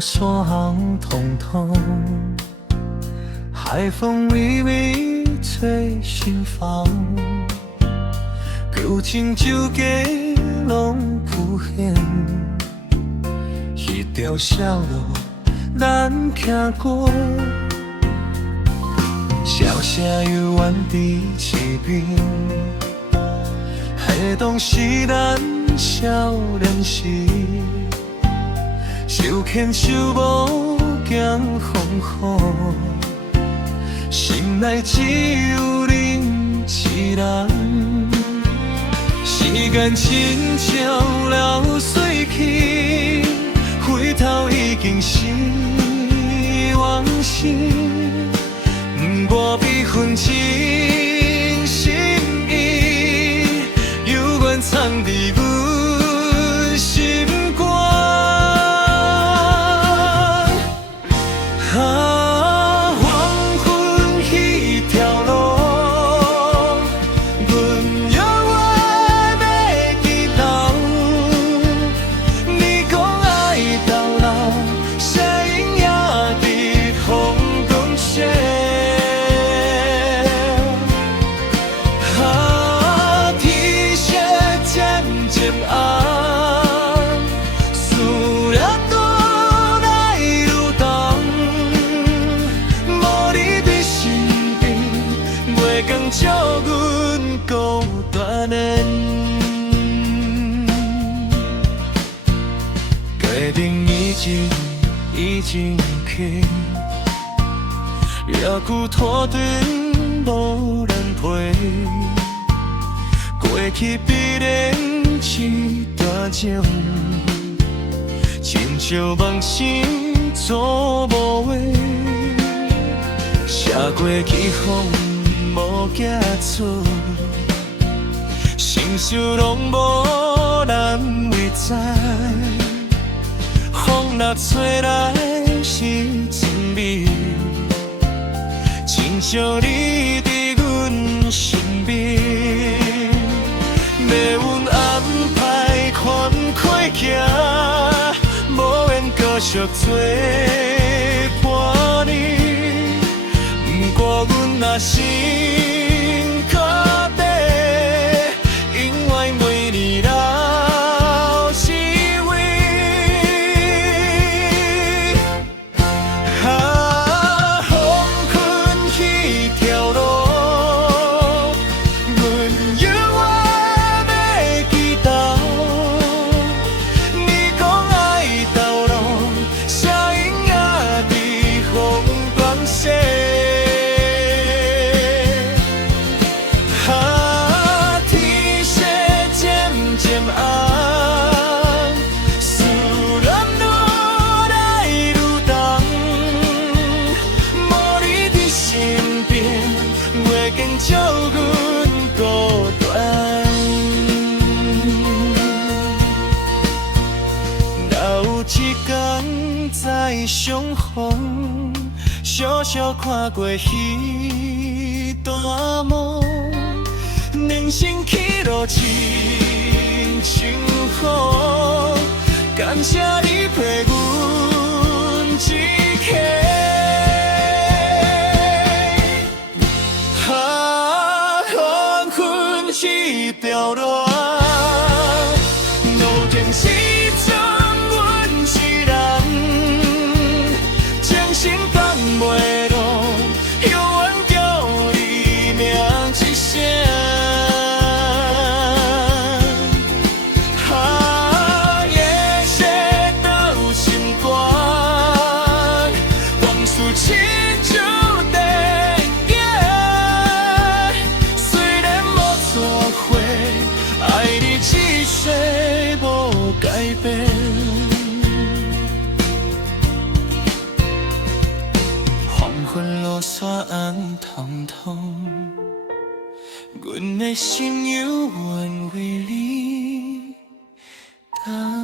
山通通，海风微微吹心房，旧情旧家拢浮现，彼条小路咱行过，笑声犹原伫耳边，迄当是咱少年时。 手牵手无惊风雨，心内只有恁一人。时间亲像流水去，回头已经是往事。我比份真心意，犹原藏伫阮心肝。 照阮孤单的，决定已经去，野久拖长无人陪，过去必然一段情，亲像梦醒做无话，写过去风。 无寄出，心事拢无人会知。风若吹来是真美，亲像你伫阮身边。要阮安排款开行，无缘搁续做伴侣。 不过，阮若心搁底，永远为你留一位。风困彼条路，阮犹原要记到。你讲爱到老，声音也伫风断线。 照阮孤单，若有一天再相逢，小小看过彼段梦，人生起落真好，感谢你陪阮一刻。 彼条路，路天始终阮一人，情深放袂落，犹原叫你名一声。夜色到心肝，往事亲像。 爱你一世无改变，黄昏落山红彤彤，阮的心犹原为你等。